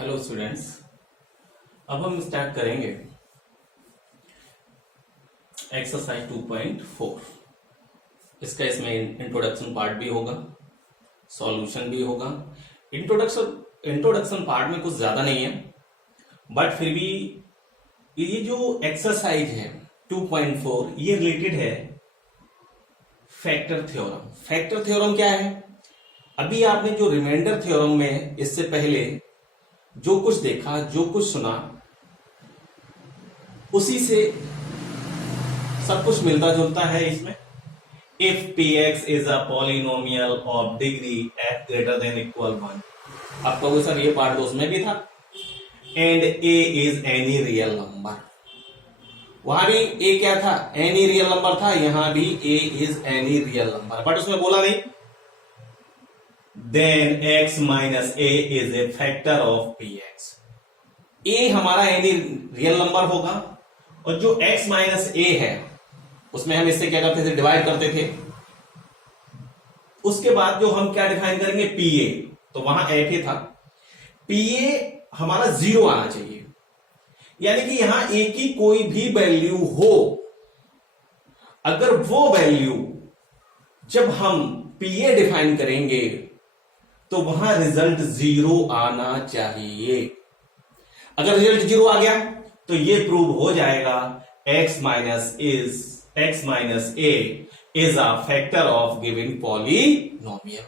Hello students. अब हम start करेंगे एक्सरसाइज 2.4। इसमें इंट्रोडक्शन पार्ट भी होगा, सॉल्यूशन भी होगा। इंट्रोडक्शन पार्ट में कुछ ज्यादा नहीं है, बट फिर भी ये जो एक्सरसाइज है 2.4 ये रिलेटेड है फैक्टर थ्योरम। फैक्टर थ्योरम क्या है? अभी आपने जो रिमाइंडर थ्योरम में इससे पहले जो कुछ देखा, जो कुछ सुना, उसी से सब कुछ मिलता जुलता है इसमें। If px is a polynomial of degree f greater than equal 1, आपका वो सर ये पार्ट तो उसमें भी था। And a is any real number, वहां भी a क्या था? एनी रियल नंबर था। यहां भी a is any real number, but उसमें बोला नहीं। Then x minus a is a factor of px। a हमारा एनी रियल नंबर होगा, और जो x माइनस a है उसमें हम इससे क्या करते थे? डिवाइड करते थे। उसके बाद जो हम क्या डिफाइन करेंगे? pa, तो वहां fa था। pa हमारा 0 आना चाहिए, यानी कि यहां a की कोई भी वैल्यू हो, अगर वो वैल्यू जब हम pa डिफाइन करेंगे तो वहां रिजल्ट 0 आना चाहिए। अगर रिजल्ट 0 आ गया तो ये प्रूव हो जाएगा x minus a is a factor of given polynomial.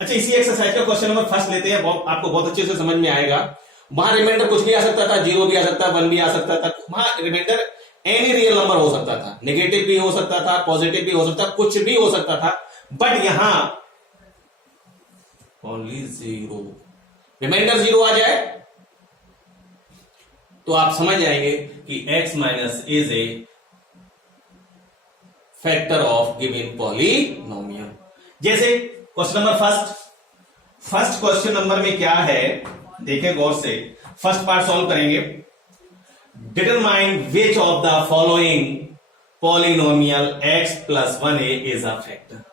अच्छा, इसी एक्सरसाइज का क्वेश्चन नंबर फर्स्ट लेते हैं, आपको बहुत अच्छे से समझ में आएगा। वहां रिमाइंडर कुछ भी आ सकता था, 0 भी आ सकता था, 1 भी आ सकता था। वहां रिमाइंडर एनी रियल नंबर हो सकता था, नेगेटिव भी हो सकता था, पॉजिटिव भी हो सकता था, कुछ भी हो सकता था, बट यहां ओनली 0। रिमाइंडर 0 आ जाए तो आप समझ जाएंगे कि x minus is a factor of given polynomial. जैसे question number first question number में क्या है, देखें गौर से। फर्स्ट पार्ट सॉल्व करेंगे। Determine which of the following polynomial x plus 1a is a factor.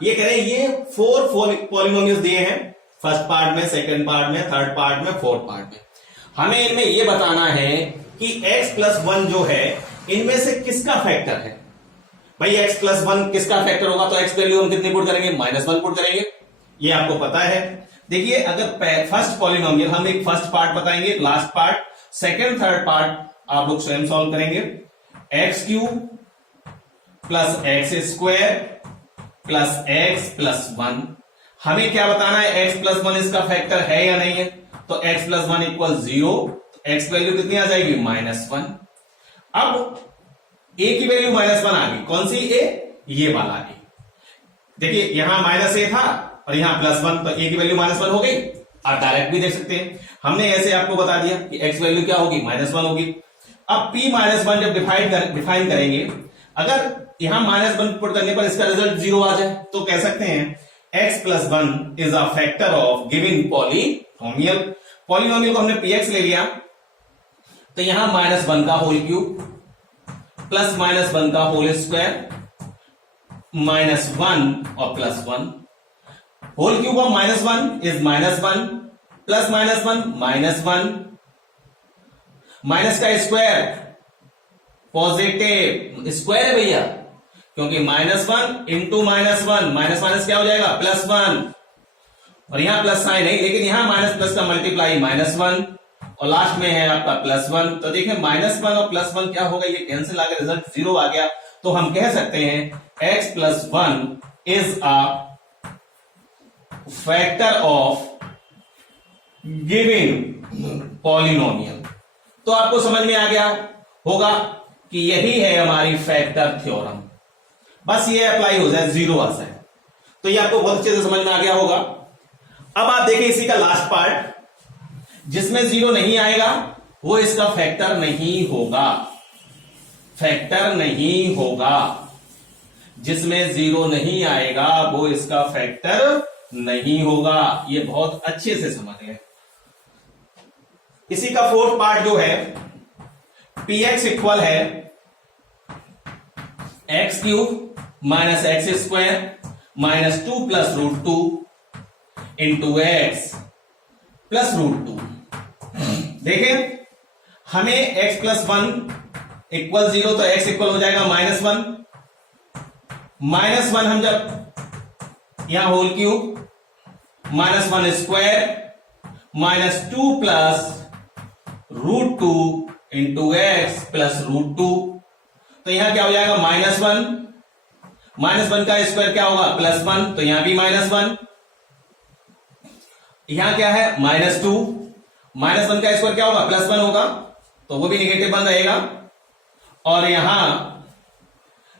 ये करें, ये 4 पॉलिनोमियल्स दिए हैं, फर्स्ट पार्ट में, सेकंड पार्ट में, थर्ड पार्ट में, फोर्थ पार्ट में। हमें इनमें यह बताना है कि x प्लस 1 जो है इनमें से किसका फैक्टर है। भाई x प्लस 1 किसका फैक्टर होगा? तो x वैल्यू हम कितनी पुट करेंगे? -1 पुट करेंगे, ये आपको पता है। देखिए, अगर फर्स्ट पॉलिनोमियल, हम एक फर्स्ट पार्ट बताएंगे, last part, second third part आप लोग स्वयं सॉल्व करेंगे। x³ plus x square plus x plus 1। हमें क्या बताना है? x प्लस 1 इसका फैक्टर है या नहीं है? तो x plus 1 equal 0, x value कितनी आ जाएगी? -1। अब a की वैल्यू -1 आ गई। कौन सी a? ये वाला a। देखिए, यहां -a था और यहां +1, तो a की वैल्यू -1 हो गई। आप डायरेक्ट भी देख सकते हैं, हमने ऐसे आपको बता दिया कि x वैल्यू क्या होगी? -1 होगी। अब p-1 जब डिफाइन करेंगे, अगर यहां -1 पुट करने पर इसका रिजल्ट 0 आ जाए तो कह सकते हैं x plus 1 is a factor of given polynomial. Polynomial को हमने px ले लिया, तो यहां -1 का होल क्यूब प्लस -1 का होल स्क्वायर, -1 और +1। Whole cube of -1 is -1 plus -1 -1, minus का स्क्वायर पॉजिटिव स्क्वायर है भैया, क्योंकि -1 इंटू -1, माइनस क्या हो जाएगा? +1, और यहां प्लस साइन है, लेकिन यहां माइनस प्लस का मल्टीप्लाई -1, और लास्ट में है आपका +1। तो देखिए, -1 और +1 क्या होगा? ये कैंसिल आ गया, रिजल्ट 0 आ गया। तो हम कह सकते हैं x plus 1 is a factor of given polynomial. तो आपको समझ में आ गया होगा कि यही है हमारी फैक्टर थ्योरम। बस ये अप्लाई हो जाए, 0 आ जाए, तो ये आपको बहुत अच्छे से समझ में आ गया होगा। अब आप देखें इसी का लास्ट पार्ट, जिसमें 0 नहीं आएगा वो इसका फैक्टर नहीं होगा। फैक्टर नहीं होगा, जिसमें 0 नहीं आएगा वो इसका फैक्टर नहीं होगा। ये बहुत अच्छे से समझ लें। इसी का फोर्थ पार्ट जो है, px इक्वल है x³ minus x square -2 plus √2 into x plus √2। देखें हमें x प्लस 1 इक्वल 0, तो x इक्वल हो जाएगा -1। -1 हम जब यहां whole cube, -1 square -2 plus √2 into x plus √2, तो यहां क्या हो जाएगा -1। -1 का स्क्वायर क्या होगा +1, तो यहां भी -1। यहां क्या है -2, -1 का स्क्वायर क्या होगा +1 होगा, तो वो भी निगेटिव बन रहेगा। और यहां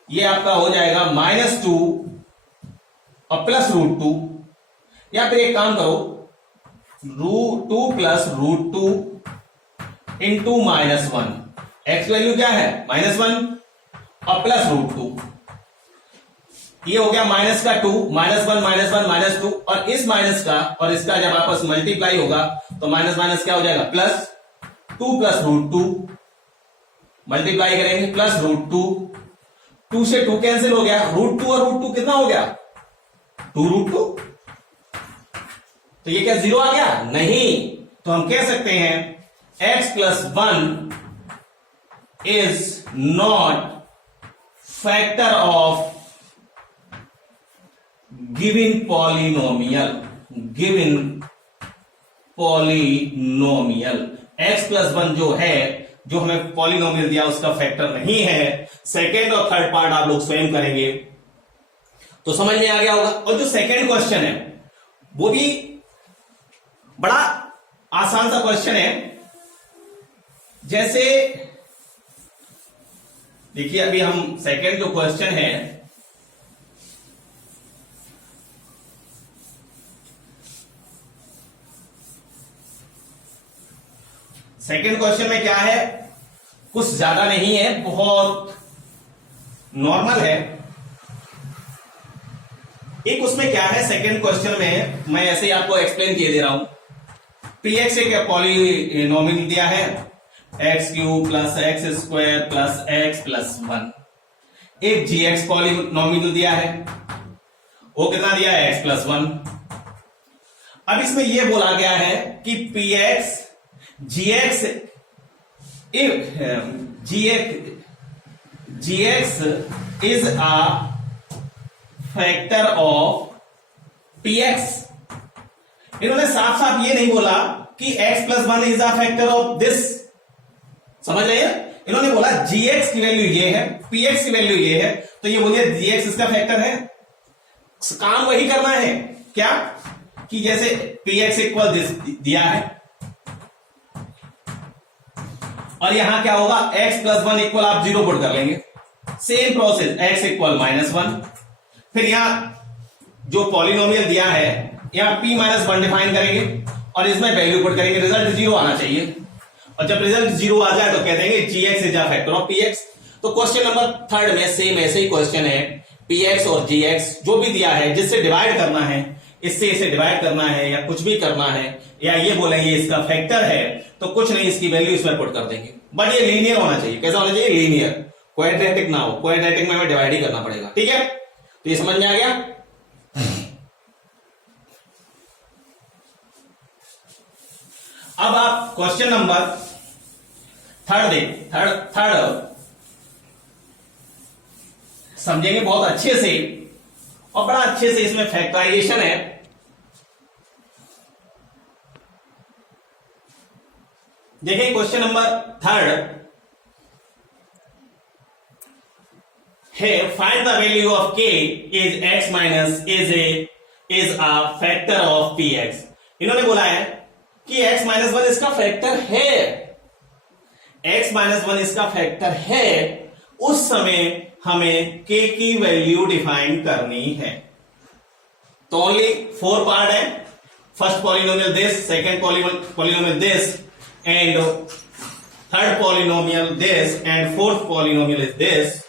ये आपका हो जाएगा -2 और प्लस √2, या फिर एक काम करो 2 प्लस √2 इंटू -1। एक्स वैल्यू क्या है -1 और प्लस √2, ये हो गया -2, -1 -2, और इस माइनस का और इसका जब आपस मल्टीप्लाई होगा तो माइनस माइनस क्या हो जाएगा +2 प्लस √2, मल्टीप्लाई करेंगे प्लस √2, 2 से 2 कैंसिल हो गया, √2 और √2 कितना हो गया 2√2, तो ये क्या 0 आ गया नहीं, तो हम कह सकते हैं x plus 1 is not factor of given polynomial. x plus 1 जो है, जो हमें पॉलिनोमियल दिया उसका फैक्टर नहीं है। सेकेंड और थर्ड पार्ट आप लोग स्वयं करेंगे तो समझ में आ गया होगा। और जो सेकेंड क्वेश्चन है वो भी बड़ा आसान सा क्वेश्चन है। जैसे देखिए अभी हम सेकेंड जो क्वेश्चन है, सेकेंड क्वेश्चन में क्या है, कुछ ज्यादा नहीं है, बहुत नॉर्मल है। एक उसमें क्या है सेकेंड क्वेश्चन में, मैं ऐसे ही आपको एक्सप्लेन किए दे रहा हूं। px एक पॉलिनोमियल दिया है x³ plus x² plus x plus 1। एक gx पॉलिनोमियल दिया है, वो कितना दिया है x प्लस 1। अब इसमें यह बोला गया है कि px gx is a factor of px। इन्होंने साफ साफ ये नहीं बोला कि x plus 1 is a factor of this, समझ रहे हैं। इन्होंने बोला gx की वैल्यू ये है, px की वैल्यू ये है, तो ये बोलिए gx इसका फैक्टर है। काम वही करना है क्या कि जैसे px इक्वल दिस दिया है और यहां क्या होगा x प्लस 1 इक्वल आप 0 पुट कर लेंगे, सेम प्रोसेस x इक्वल -1। फिर यहां जो पॉलिनोमियल दिया है यहां p माइनस 1 डिफाइन करेंगे और इसमें वैल्यू पुट करेंगे, रिजल्ट 0 आना चाहिए। और जब रिजल्ट 0 आ जाए तो कह देंगे gx is a factor of px। तो क्वेश्चन नंबर थर्ड में सेम ऐसे ही क्वेश्चन है, px और gx जो भी दिया है, जिससे डिवाइड करना है, इससे इसे डिवाइड करना है या कुछ भी करना है, या ये बोलेंगे इसका फैक्टर है, तो कुछ नहीं इसकी वैल्यू इसमें पुट कर देंगे। बट ये लीनियर होना चाहिए। कैसा होना चाहिए लीनियर, क्वाड्रेटिक ना हो। क्वाड्रेटिक में हमें डिवाइड ही करना पड़ेगा, ठीक है। तो ये समझ में आ गया। अब आप क्वेश्चन नंबर थर्ड समझेंगे बहुत अच्छे से, और बड़ा अच्छे से इसमें फैक्टराइजेशन है। देखिए क्वेश्चन नंबर थर्ड है, find the value of k is x minus is a factor of px। इन्होंने बोला है कि x माइनस 1 इसका फैक्टर है, x माइनस 1 इसका फैक्टर है, उस समय हमें k की वैल्यू डिफाइन करनी है। तो ओनली 4 पार्ट है। First polynomial this, second polynomial this, and third polynomial this, and fourth polynomial is this.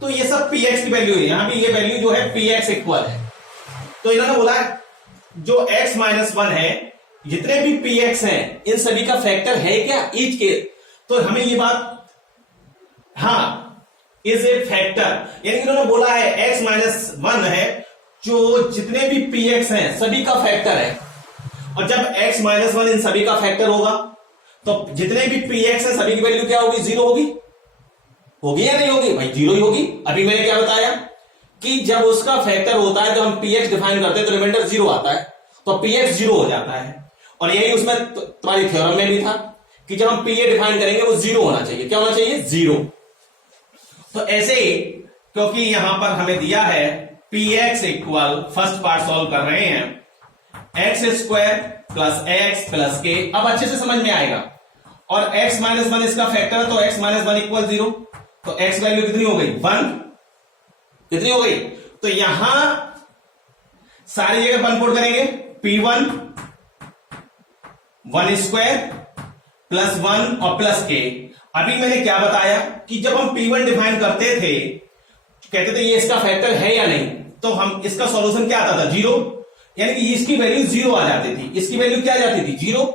तो ये सब px की वैल्यू है। यहां भी ये वैल्यू जो है px इक्वल है। तो इन्होंने बोला जो x माइनस 1 है, जितने भी px हैं, इन सभी का फैक्टर है क्या ईच के। तो हमें ये बात, हाँ इज ए फैक्टर, यानी इन्होंने बोला है x माइनस 1 है, जो जितने भी px हैं सभी का फैक्टर है। और जब x माइनस 1 इन सभी का फैक्टर होगा तो जितने भी पी एक्स है सभी की वैल्यू क्या होगी, 0 होगी। होगी या नहीं होगी भाई, 0 ही होगी। अभी मैंने क्या बताया कि जब उसका फैक्टर होता है, जब हम पी एक्स डिफाइन करते हैं तो रिमाइंडर 0 आता है, तो पी एक्स 0 हो जाता है। और यही उसमें तुम्हारी थ्योरम में भी था कि जब हम पी ए डिफाइन करेंगे वो 0 होना चाहिए। क्या होना चाहिए, 0। तो ऐसे ही क्योंकि यहां पर हमें दिया है P x equal, first part solve कर रहे हैं, x square plus x plus के। अब अच्छे से समझ में आएगा। और x माइनस 1 इसका फैक्टर है, तो x माइनस 1 इक्वल 0। तो x वैल्यू कितनी हो गई, 1। कितनी हो गई, तो यहां सारी जगह 1 पुट करेंगे, p1 1 स्क्वायर प्लस 1 और प्लस के। अभी मैंने क्या बताया कि जब हम p1 डिफाइन करते थे, कहते थे ये इसका फैक्टर है या नहीं, तो हम इसका सॉल्यूशन क्या आता था, 0। यानी कि इसकी वैल्यू 0 आ जाती थी, इसकी वैल्यू क्या आ जाती थी, 0।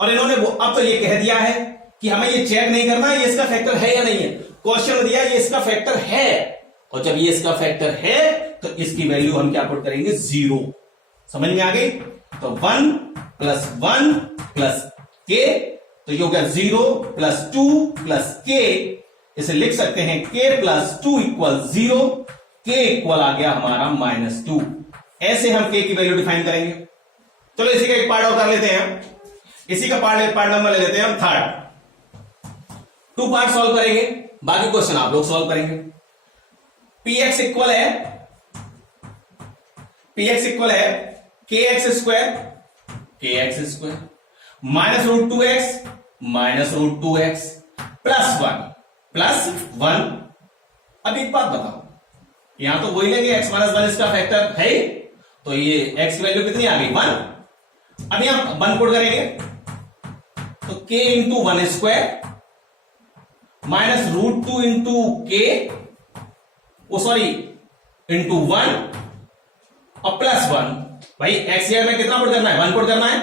और इन्होंने अब तो ये कह दिया है कि हमें ये चेक नहीं करना ये इसका फैक्टर है या नहीं है। क्वेश्चन में दिया ये इसका फैक्टर है, और जब ये इसका फैक्टर है तो इसकी वैल्यू हम क्या पुट करेंगे, 0। समझ में आ गई। तो 1 प्लस 1 प्लस के, तो ये हो गया 0 प्लस 2 प्लस के। इसे लिख सकते हैं k plus 2 equal 0, k equal आ गया हमारा -2। ऐसे हम k की वैल्यू डिफाइन करेंगे। चलो इसी का एक पार्ट और कर लेते हैं। इसी का पार्ट नंबर ले लेते हैं हम 3rd। 2 पार्ट सॉल्व करेंगे, बाकी क्वेश्चन आप लोग सॉल्व करेंगे। px इक्वल है kx square minus root 2x plus 1। अब एक बात बताओ, यहां तो वही लेंगे x माइनस 1 इसका फैक्टर है, तो ये x की वैल्यू कितनी आ गई, 1। अब यहां 1 पुट करेंगे, तो k into 1 square minus root 2 into k, into 1 और प्लस 1। भाई x जगह में कितना पुट करना है, 1 पुट करना है,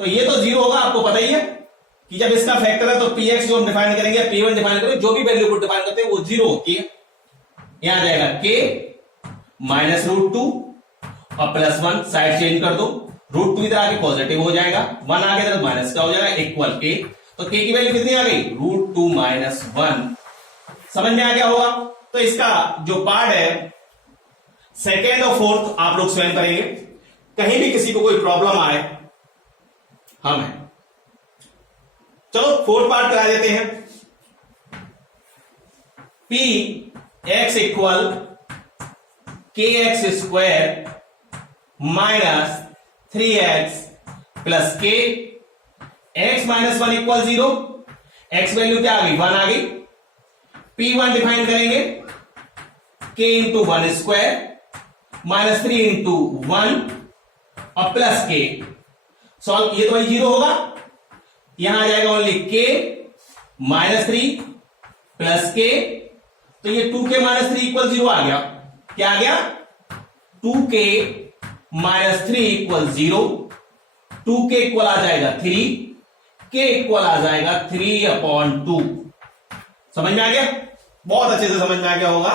तो ये तो 0 होगा। आपको पता ही है कि जब इसका फैक्टर है तो px जो हम डिफाइन करेंगे, p1 डिफाइन करेंगे, जो भी वैल्यू को डिफाइन करते हैं वो 0 होती है। यहां आ जाएगा k माइनस रूट 2 और प्लस 1, साइड चेंज कर दो, रूट 2 इधर आके पॉजिटिव हो जाएगा, 1 आगे इधर माइनस का हो जाएगा, इक्वल के। तो k की वैल्यू कितनी आ गई, रूट 2 माइनस 1। समझ में आ गया होगा। तो इसका जो पार्ट है 2nd और 4th आप लोग स्वयं करेंगे। कहीं भी किसी को कोई प्रॉब्लम आए हम है। चलो 4th पार्ट करा देते हैं। p x equal kx square minus 3x plus के, x minus 1 equal 0। x value क्या आ गई, 1 आ गई। p1 डिफाइन करेंगे, k into 1 square minus 3 into 1 और प्लस के। सॉल्व, ये तो वही 0 होगा, यहां आ जाएगा ओनली k माइनस 3 प्लस के, तो ये 2k माइनस 3 इक्वल 0 आ गया। क्या आ गया, 2k minus 3 equal 0। 2k equal आ जाएगा 3, k इक्वल आ जाएगा 3/2। समझ में आ गया, बहुत अच्छे से समझ में आ गया होगा।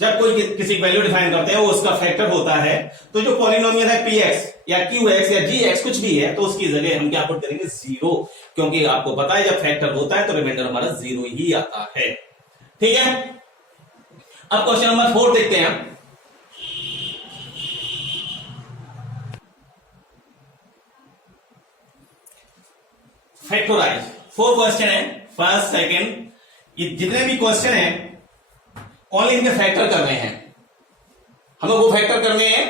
जब कोई किसी वैल्यू डिफाइन करते हैं वो उसका फैक्टर होता है, तो जो पॉलिनोमियल है px या qx या gx कुछ भी है, तो उसकी जगह हम क्या पुट करेंगे, 0। क्योंकि आपको पता है जब फैक्टर होता है तो रिमाइंडर हमारा 0 ही आता है। ठीक है, अब क्वेश्चन नंबर 4 देखते हैं। फैक्टराइज 4 क्वेश्चन है, फर्स्ट सेकंड, ये जितने भी क्वेश्चन है ओनली इनके फैक्टर करने हैं। हमें वो फैक्टर करने हैं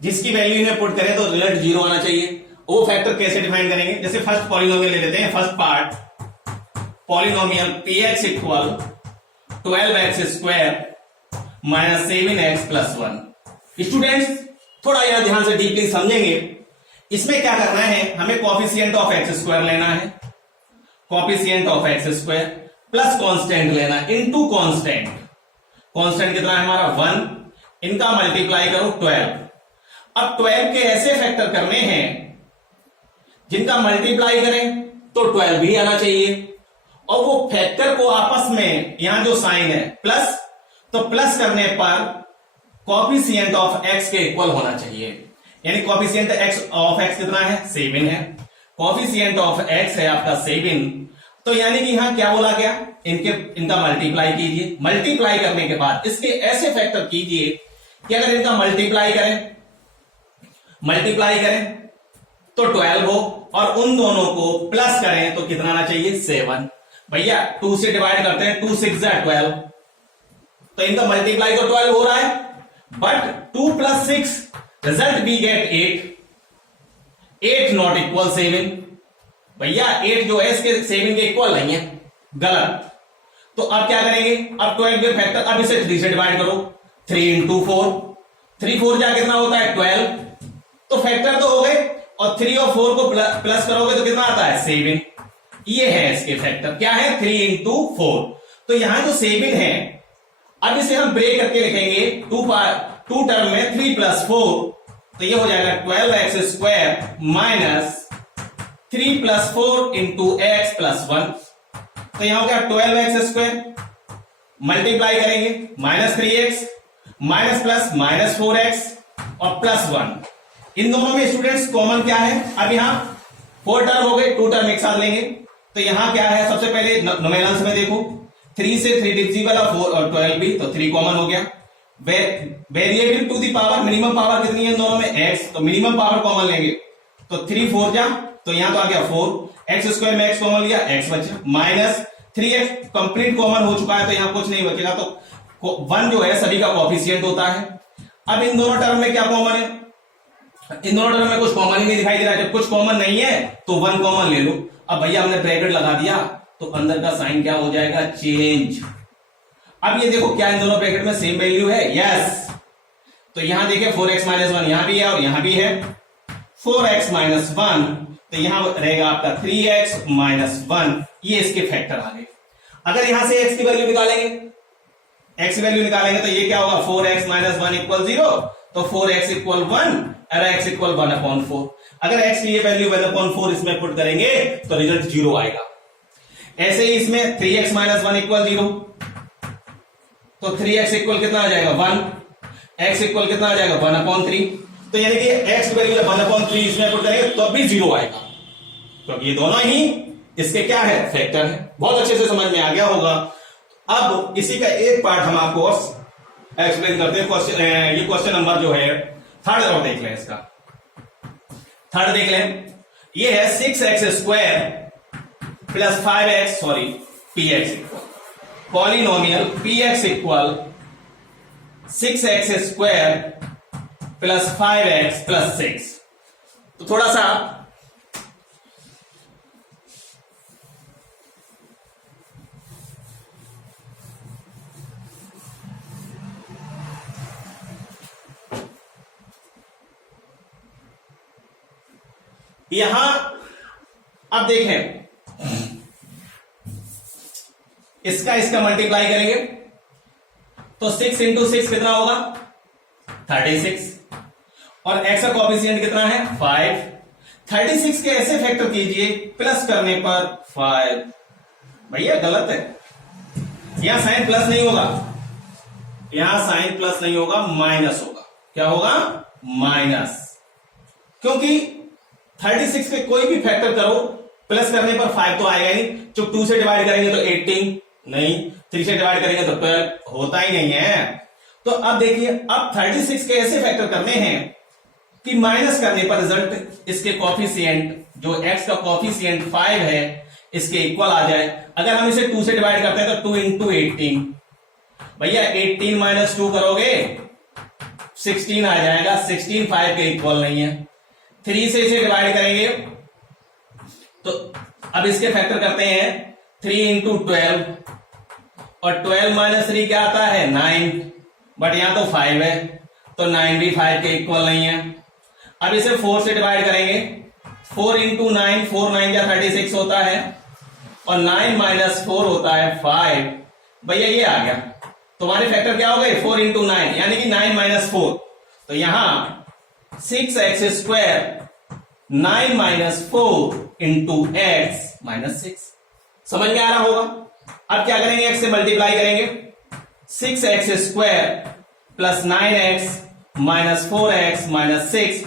जिसकी वैल्यू इन्हें पुट करें तो रिजल्ट 0 आना चाहिए। वो फैक्टर कैसे डिफाइन करेंगे, जैसे फर्स्ट पॉलिनोमियल ले लेते हैं। First part polynomial px equal 12x square minus 7x plus 1। Students थोड़ा यहां ध्यान से डीपली समझेंगे। इसमें क्या करना है, हमें कॉफिशिएंट ऑफ एक्स स्क्वायर लेना है, coefficient of x square plus constant लेना इनटू कांस्टेंट। कांस्टेंट कितना है हमारा 1, इनका मल्टीप्लाई करो 12। अब 12 के ऐसे फैक्टर करने हैं जिनका मल्टीप्लाई करें तो 12 भी आना चाहिए, और वो फैक्टर को आपस में, यहां जो साइन है प्लस, तो प्लस करने पर कॉफिशिएंट ऑफ एक्स के इक्वल होना चाहिए। यानी कॉफिशिएंट एक्स ऑफ एक्स कितना है, 7 है। कॉफिशिएंट ऑफ एक्स है आपका 7, तो यानी कि यहां क्या बोला गया, इनका मल्टीप्लाई कीजिए। मल्टीप्लाई करने के बाद इसके ऐसे फैक्टर कीजिए कि अगर इनका मल्टीप्लाई करें तो 12 हो, और उन दोनों को प्लस करें तो कितना आना चाहिए, 7। भैया 2 से डिवाइड करते हैं, 2 6 12, तो इनका मल्टीप्लाई तो 12 हो रहा है, but 2 + 6 result we get 8 not equal 7। भैया 8 जो है इसके 7 के इक्वल नहीं है, गलत। तो अब क्या करेंगे, अब 12 के फैक्टर, अब इसे 3 से डिवाइड करो, 3 × 4, 3 4 जा कितना होता है 12, तो फैक्टर तो हो गए, और 3 और 4 को प्लस करोगे तो कितना आता है 7। ये है इसके फैक्टर, क्या है 3 × 4। तो यहां जो 7 है, अब इसे हम ब्रेक करके लिखेंगे 2 टर्म में 3 + 4, तो ये हो जाएगा 12x² माइनस 3 + 4 × x + 1। तो यहां हो गया 12x² मल्टीप्लाई करेंगे -3x माइनस प्लस -4x और +1। इन दोनों में स्टूडेंट्स कॉमन क्या है, अब यहां 4 टर्म हो गए, 2 टर्म एक साथ लेंगे, तो यहां क्या है, सबसे पहले नोमिनल्स में देखो 3 से 3 डिविजिबल और 4 और 12 भी, तो 3 कॉमन हो गया। Variable to the power, minimum power कितनी है इन दोनों में x, तो मिनिमम पावर कॉमन लेंगे, तो 3 4 जा, तो यहां तो आ गया 4, x² में x कॉमन लिया, x बचा, माइनस 3x कंप्लीट कॉमन हो चुका है, तो यहां कुछ नहीं बचेगा, तो 1 जो है सभी का कोएफिशिएंट होता है। अब इन दोनों टर्म में क्या कॉमन है, इन दोनों टर्म में कुछ कॉमन ही नहीं दिखाई दे रहा है, जब कुछ कॉमन नहीं है तो 1 कॉमन ले लो। अब भैया हमने ब्रैकेट लगा दिया, तो अंदर का साइन क्या हो जाएगा, चेंज। अब ये देखो क्या इन दोनों ब्रैकेट में सेम वैल्यू है, यस, तो यहां देखिए 4x - 1 यहां भी है और यहां भी है, 4x - 1, तो यहां रहेगा आपका 3x - 1, ये इसके फैक्टर आ गए। अगर यहां से x की वैल्यू निकालेंगे, x की वैल्यू निकालेंगे तो ये क्या होगा, 4x - 1 = 0, तो 4x = 1 और x = 1/4। अगर x की ये वैल्यू 1/4 इसमें पुट करेंगे तो रिजल्ट 0 आएगा। ऐसे ही इसमें 3x - 1 = 0, तो 3x इक्वल कितना आ जाएगा 1, x इक्वल कितना आ जाएगा 1/3, तो यानी कि x की वैल्यू 1/3 इसमें पुट करेंगे तो भी 0 आएगा, क्योंकि ये दोनों ही इसके क्या है, फैक्टर है। बहुत अच्छे से समझ में आ गया होगा। अब इसी का एक पार्ट हम आपको एक्सप्लेन करते हैं। ये क्वेश्चन नंबर जो है थर्ड और देख लें, इसका थर्ड देख लें। ये है 6x² + 5x px polynomial px = 6x² + 5x + 6। तो थोड़ा सा यहां अब देखें, इसका मल्टीप्लाई करेंगे तो 6 × 6 कितना होगा 36, और x का कोएफिशिएंट कितना है 5। 36 के ऐसे फैक्टर कीजिए प्लस करने पर 5। भैया गलत है, यहां साइन प्लस नहीं होगा, यहां साइन प्लस नहीं होगा, माइनस होगा। क्या होगा, माइनस, क्योंकि 36 पे कोई भी फैक्टर करो प्लस करने पर 5 तो आएगा नहीं। जब 2 से डिवाइड करेंगे तो 18 नहीं, 3 से डिवाइड करेंगे तो 12 होता ही नहीं है। तो अब देखिए, अब 36 के ऐसे फैक्टर करने हैं कि माइनस करने पर रिजल्ट इसके कोएफिशिएंट, जो x का कोएफिशिएंट 5 है, इसके इक्वल आ जाए। अगर हम इसे 2 से डिवाइड करते हैं तो 2 × 18, भैया 18 - 2 करोगे 16 आ जाएगा, 16 5 के इक्वल नहीं है। 3 से इसे डिवाइड करेंगे तो अब इसके फैक्टर करते हैं 3 × 12, और 12 - 3 क्या आता है 9, बट यहां तो 5 है, तो 9 भी 5 के इक्वल नहीं है। अब इसे 4 से डिवाइड करेंगे, 4 × 9, 4 9 या 36 होता है, और 9 - 4 होता है 5। भैया ये आ गया, तुम्हारे फैक्टर क्या हो गए 4 × 9 यानी कि 9 - 4, तो यहां 6x² 9 - 4 × x - 6। समझ में आ रहा होगा। अब क्या करेंगे, x से मल्टीप्लाई करेंगे, 6x² + 9x - 4x - 6,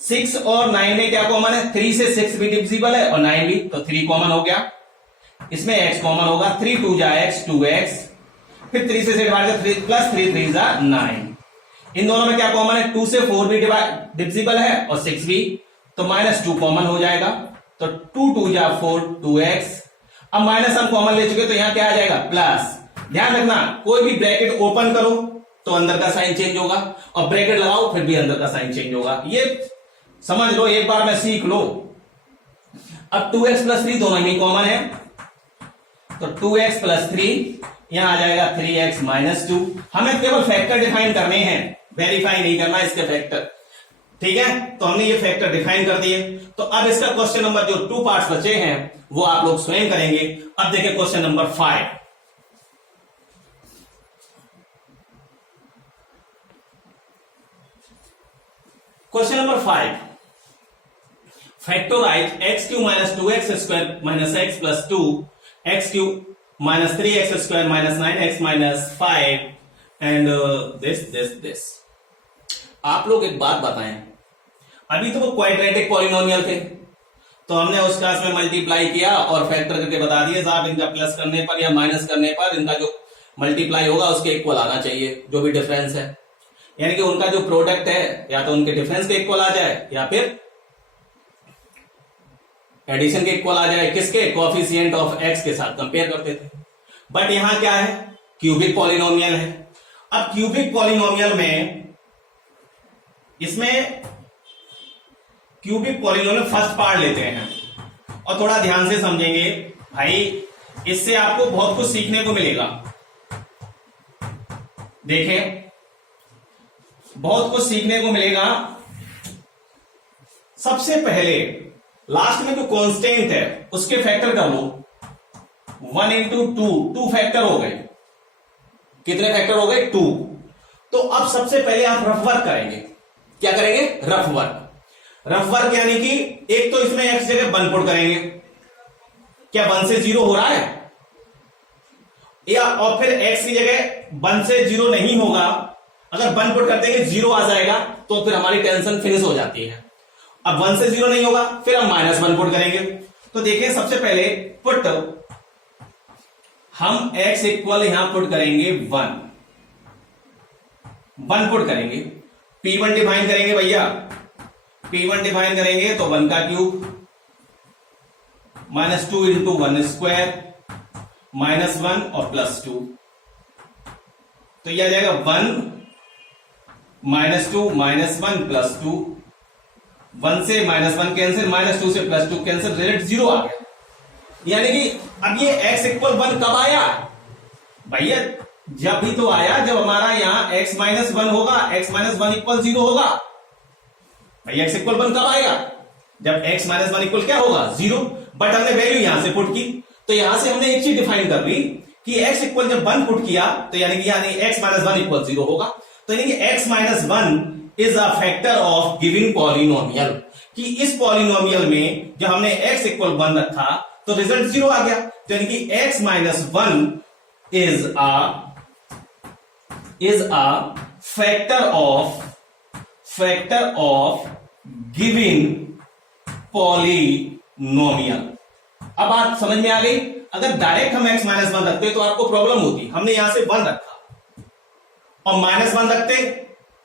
6 और 9 में क्या कॉमन है? 3 से 6 भी डिविजिबल है और 9 भी, तो 3 कॉमन हो गया। इसमें x कॉमन होगा, 3 2 जा x 2x, फिर 3 से डिवाइड कर प्लस 3 3 जा 9। इन दोनों में क्या कॉमन है? 2 से 4 भी डिविजिबल है और 6 भी, तो -2 कॉमन हो जाएगा। तो 2 2 जा 4 2x। अब माइनस हम कॉमन ले चुके तो यहां क्या आ जाएगा? प्लस। ध्यान रखना, कोई भी ब्रैकेट ओपन करो तो अंदर का साइन चेंज होगा और ब्रैकेट लगाओ फिर भी अंदर का साइन चेंज होगा। ये समझ लो, एक बार में सीख लो। अब 2x प्लस 3 दोनों में कॉमन है, तो 2x प्लस 3 यहां आ जाएगा 3x माइनस 2। हमें केवल फैक्टर डिफाइन करने हैं, वेरीफाई नहीं करना इसके फैक्टर। ठीक है, तो हमने ये फैक्टर डिफाइन कर दिए। तो अब इसका क्वेश्चन नंबर जो 2 पार्ट्स बचे हैं वो आप लोग स्वयं करेंगे। अब देखिए question number 5। Question number 5, factorise x Q minus 2x square minus x plus 2 x Q minus 3x square minus 9x minus 5 and this. आप लोग एक बात बताएं, अभी तो वो क्वाड्रेटिक पॉलिनोमियल थे तो हमने उस क्लास में मल्टीप्लाई किया और फैक्टर करके बता दिए साहब इनका प्लस करने पर या माइनस करने पर इनका जो मल्टीप्लाई होगा उसके इक्वल आना चाहिए, जो भी डिफरेंस है। यानी कि उनका जो प्रोडक्ट है या तो उनके डिफरेंस के इक्वल आ जाए या फिर एडिशन के इक्वल आ जाए। किसके? कोएफिशिएंट ऑफ एक्स के साथ कंपेयर करते थे। बट यहां क्या है? क्यूबिक पॉलिनोमियल है। अब क्यूबिक पॉलिनोमियल में इसमें क्यूबिक पॉलिनोमियल फर्स्ट पार्ट लेते हैं और थोड़ा ध्यान से समझेंगे भाई, इससे आपको बहुत कुछ सीखने को मिलेगा। देखें, बहुत कुछ सीखने को मिलेगा। सबसे पहले लास्ट में जो कांस्टेंट है उसके फैक्टर कर लो। 1 इंटू 2 फैक्टर हो गए। कितने फैक्टर हो गए? 2। तो अब सबसे पहले आप रफ वर्क करेंगे। क्या करेंगे? Rough work. रफ वर्क यानी कि एक तो इसमें x जगह 1 पुट करेंगे। क्या 1 से 0 हो रहा है? या और फिर x की जगह 1 से 0 नहीं होगा। अगर 1 पुट करते हैं 0 आ जाएगा तो फिर हमारी टेंशन फिनिश हो जाती है। अब 1 से 0 नहीं होगा, फिर हम -1 पुट करेंगे। तो देखिए सबसे पहले पुट हम x इक्वल यहां पुट करेंगे 1 पुट करेंगे। P1 डिफाइन करेंगे भैया, P1 डिफाइन करेंगे तो 1 का क्यूब -2 इंटू 1 स्क्वायर -1 और +2। तो यह आ जाएगा 1 -2 -1 +2। 1 से -1 कैंसिल, -2 से +2 कैंसिल, रिजल्ट 0 आ गया। यानी कि अब ये x इक्वल 1 कब आया भैया? जब भी तो आया जब हमारा यहां x माइनस 1 होगा, x माइनस 1 इक्वल 0 होगा। भैया x इक्वल 1 कब आएगा? जब x माइनस 1 इक्वल क्या होगा? 0। बट हमने वैल्यू यहां से पुट की, तो यहां से हमने एक चीज डिफाइन कर ली कि x इक्वल जब 1 पुट किया तो यानी x माइनस 1 इक्वल 0 होगा। तो यानी कि x minus 1 is a factor of giving polynomial. कि इस पॉलिनोमियल में जब हमने x इक्वल 1 रखा तो रिजल्ट 0 आ गया। तो यानी कि x minus 1 is a factor of giving polynomial. अब बात समझ में आ गई? अगर डायरेक्ट हम x माइनस 1 रखते तो आपको प्रॉब्लम होती। हमने यहां से 1 रखा और -1 रखते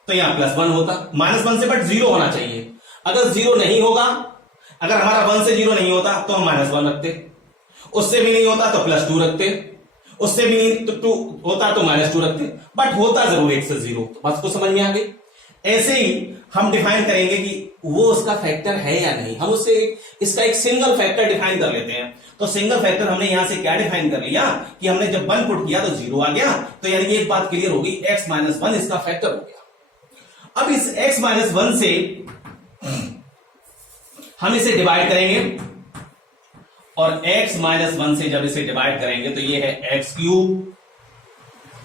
तो यहां +1 होता। -1 से बट 0 होना चाहिए। अगर 0 नहीं होगा, अगर हमारा 1 से 0 नहीं होता तो हम -1 रखते, उससे भी नहीं होता तो +2 रखते, उससे भी नहीं तो 2 होता तो -2 रखते, बट होता जरूर 1 से 0। तो बात को समझ में आ गई? ऐसे ही हम डिफाइन करेंगे कि वो उसका फैक्टर है या नहीं। हम उससे इसका एक सिंगल फैक्टर डिफाइन कर लेते हैं। तो सिंगल फैक्टर हमने यहां से क्या डिफाइन कर लिया कि हमने जब 1 पुट किया तो 0 आ गया। तो यानी कि एक बात क्लियर होगी, x माइनस 1 इसका फैक्टर हो गया। अब इस x माइनस 1 से हम इसे डिवाइड करेंगे और x माइनस 1 से जब इसे डिवाइड करेंगे तो ये है x cube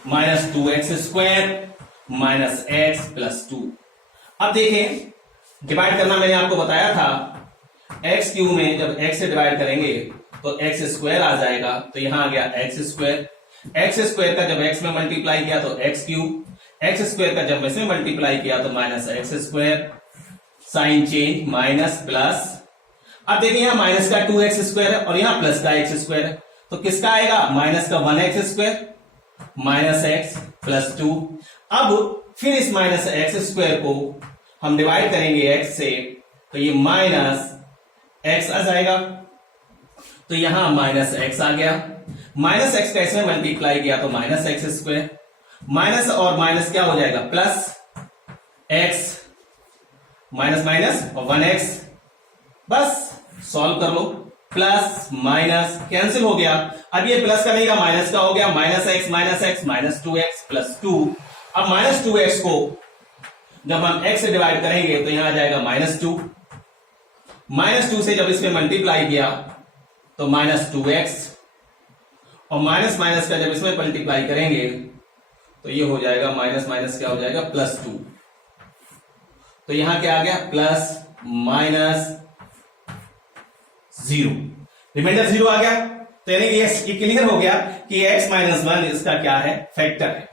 minus 2x square minus x plus 2। अब देखें डिवाइड करना मैंने आपको बताया था, x क्यूब में जब x से डिवाइड करेंगे तो x स्क्वायर आ जाएगा। तो यहां आ गया x स्क्वायर का जब x में मल्टीप्लाई किया तो x क्यूब, x स्क्वायर का जब इसमें मल्टीप्लाई किया तो minus x square sine change minus plus. अब देखिए यहां माइनस का 2x² है और यहां प्लस का x² है, तो किसका आएगा माइनस का 1x² माइनस x प्लस 2। अब फिर इस माइनस x² को हम डिवाइड करेंगे x से, तो ये माइनस x आ जाएगा, तो यहां माइनस x आ गया। माइनस x का इसमें मल्टीप्लाई किया तो माइनस x², माइनस और माइनस क्या हो जाएगा प्लस x, माइनस माइनस और 1x, बस सॉल्व कर लो। प्लस माइनस कैंसिल हो गया, अब ये प्लस का नहीं का माइनस का हो गया, minus x minus 2x plus 2। अब माइनस 2x को जब हम x से डिवाइड करेंगे तो यहां आ जाएगा -2, -2 से जब इसमें मल्टीप्लाई किया तो -2x, और माइनस माइनस का जब इसमें मल्टीप्लाई करेंगे तो ये हो जाएगा माइनस माइनस क्या हो जाएगा +2। तो यहां क्या आ गया प्लस माइनस 0, रिमाइंडर 0 आ गया। तो यानी ये क्लियर हो गया कि x माइनस 1 इसका क्या है फैक्टर है।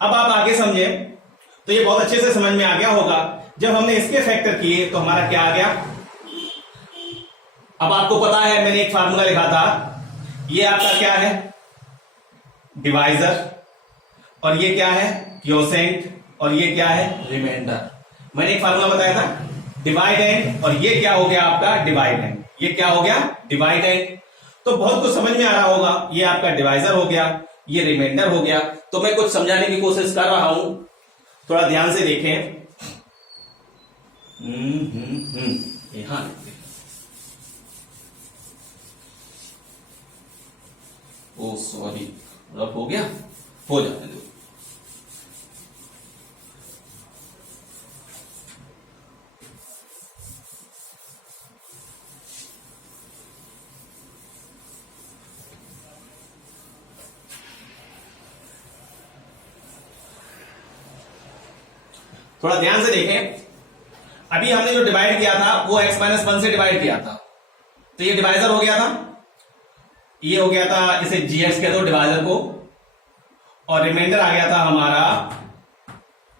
अब आप आगे समझे तो ये बहुत अच्छे से समझ में आ गया होगा। जब हमने इसके फैक्टर किए तो हमारा क्या आ गया, अब आपको पता है मैंने एक फार्मूला लिखा था, ये आपका क्या है डिवाइजर, और ये क्या है क्वोशेंट, और ये क्या है रिमाइंडर। मैंने एक फार्मूला बताया था डिवाइडेंड, और ये क्या हो गया आपका डिवाइडेंड, ये क्या हो गया डिवाइडेंड। तो बहुत कुछ समझ में आ रहा होगा, ये आपका डिवाइजर हो गया, ये रिमाइंडर हो गया। तो मैं कुछ समझाने की कोशिश कर रहा हूं, थोड़ा ध्यान से देखें। यहां ओ सॉरी रफ हो गया, हो जाने दो। थोड़ा ध्यान से देखें, अभी हमने जो डिवाइड किया था वो x माइनस 1 से डिवाइड किया था, तो ये डिवाइजर हो गया था, ये हो गया था, इसे gx कह दो डिवाइजर को, और रिमाइंडर आ गया था हमारा,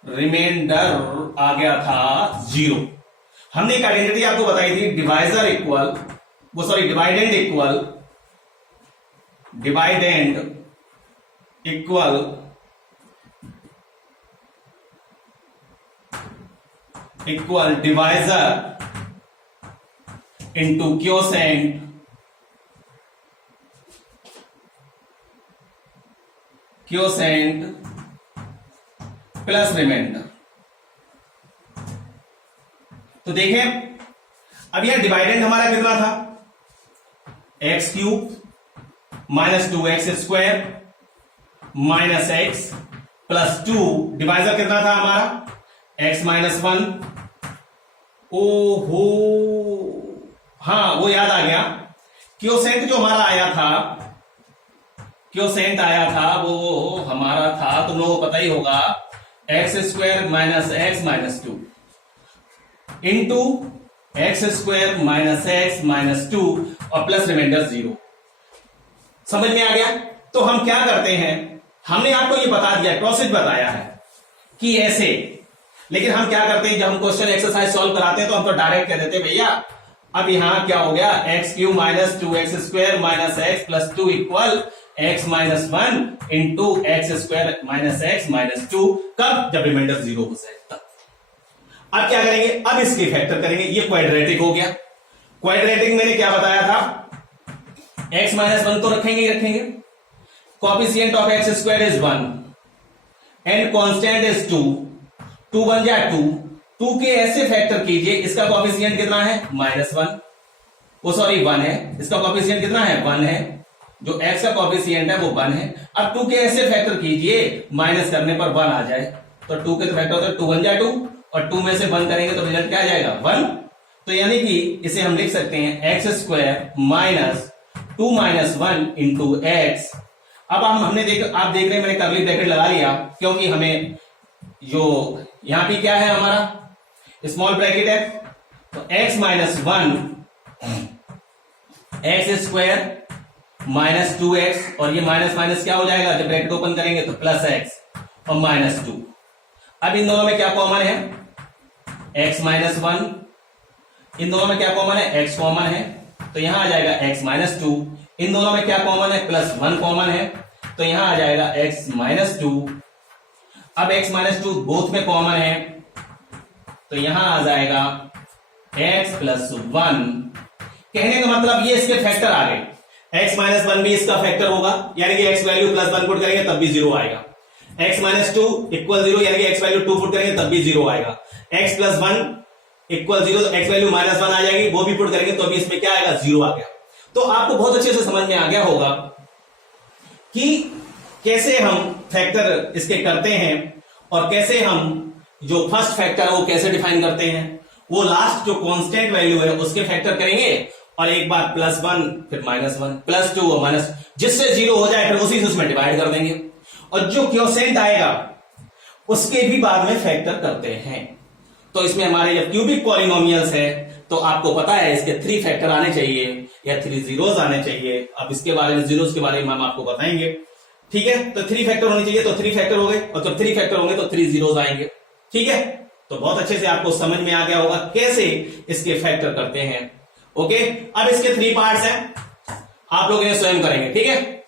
रिमाइंडर आ गया था 0। हमने एक आइडेंटिटी आपको बताई थी, डिवाइजर इक्वल वो sorry dividend equal divisor into quotient plus remainder. तो देखें अब यह डिवाइडेंड हमारा कितना था x³ minus 2x² minus x plus 2, divisor कितना था हमारा x माइनस 1। ओहो हाँ वो याद आ गया, क्वोशेंट जो हमारा आया था वो हमारा था, तुम लोगों को पता ही होगा, x² minus x minus 2 into x² minus x minus 2 और प्लस रिमाइंडर 0। समझ में आ गया। तो हम क्या करते हैं, हमने आपको ये बता दिया, प्रोसेस बताया है कि ऐसे, लेकिन हम क्या करते हैं जब हम क्वेश्चन एक्सरसाइज सॉल्व कराते हैं तो हम तो डायरेक्ट कह देते हैं भैया अब यहां क्या हो गया x³ minus 2x² minus x plus 2 equal x minus 1 into x² minus x minus 2। कब, जब रिमाइंडर 0 हो जाए तब। अब क्या करेंगे, अब इसके फैक्टर करेंगे, ये क्वाड्रेटिक हो गया। क्वाड्रेटिक मैंने क्या बताया था, x माइनस 1 तो रखेंगे, coefficient of x² is 1 and constant is 2, 2 1 जा 2 के ऐसे फैक्टर कीजिए, इसका कोएफिशिएंट कितना है -1, वो सॉरी 1 है, इसका कोएफिशिएंट कितना है 1 है, जो x का कोएफिशिएंट है वो 1 है। अब 2 के ऐसे फैक्टर कीजिए, माइनस करने पर 1 आ जाए, तो 2 के तो फैक्टर होता है 2 1 जा 2, और 2 में से 1 करेंगे तो रिजल्ट क्या आ जाएगा 1। तो यानी कि इसे हम लिख सकते हैं x² minus 2 minus 1 into x। अब हमने आप देख रहे हैं मैंने कर्ली ब्रैकेट लगा लिया, क्योंकि हमें जो यहां पे क्या है हमारा स्मॉल ब्रैकेट है, तो x minus 1 x² minus 2x, और ये माइनस माइनस क्या हो जाएगा जब ब्रैकेट ओपन करेंगे तो प्लस x और माइनस 2। अब इन दोनों में क्या कॉमन है, x माइनस 1, इन दोनों में क्या कॉमन है, x कॉमन है, तो यहां आ जाएगा x माइनस 2, इन दोनों में क्या कॉमन है, प्लस 1 कॉमन है, तो यहां आ जाएगा x माइनस 2। अब x माइनस 2 बोथ में कॉमन है, तो यहां आ जाएगा x प्लस 1। कहने का मतलब ये इसके फैक्टर आ गए, x माइनस 1 भी इसका फैक्टर होगा, यानी कि x वैल्यू प्लस 1 पुट करेंगे तब भी 0 आएगा। x माइनस 2 इक्वल 0, यानी कि x वैल्यू 2 पुट करेंगे तब भी 0 आएगा। x प्लस 1 इक्वल 0, तो x वैल्यू माइनस 1 आ जाएगी, वो भी पुट करेंगे तो भी इसमें क्या आएगा, 0 आ गया। तो आपको बहुत अच्छे से समझ में आ गया होगा कि कैसे हम फैक्टर इसके करते हैं और कैसे हम जो फर्स्ट फैक्टर है वो कैसे डिफाइन करते हैं। वो लास्ट जो कांस्टेंट वैल्यू है उसके फैक्टर करेंगे और एक बार प्लस 1 फिर माइनस 1 प्लस 2 और माइनस, जिससे 0 हो जाए फिर उसी से उसमें डिवाइड कर देंगे और जो क्वोशिएंट आएगा उसके भी बाद में फैक्टर करते हैं। तो इसमें हमारे जब क्यूबिक पॉलिनोमियल्स है तो आपको पता है इसके 3 फैक्टर आने चाहिए या 3 जीरोस आने चाहिए। अब इसके बारे में, जीरोस के बारे में हम आपको बताएंगे, ठीक है। तो 3 फैक्टर होने चाहिए, तो 3 फैक्टर हो गए, और जब 3 फैक्टर होंगे तो 3 जीरोस आएंगे, ठीक है। तो बहुत अच्छे से आपको समझ में आ गया होगा कैसे इसके फैक्टर करते हैं। ओके, अब इसके 3 पार्ट्स हैं, आप लोग इन्हें स्वयं करेंगे, ठीक है।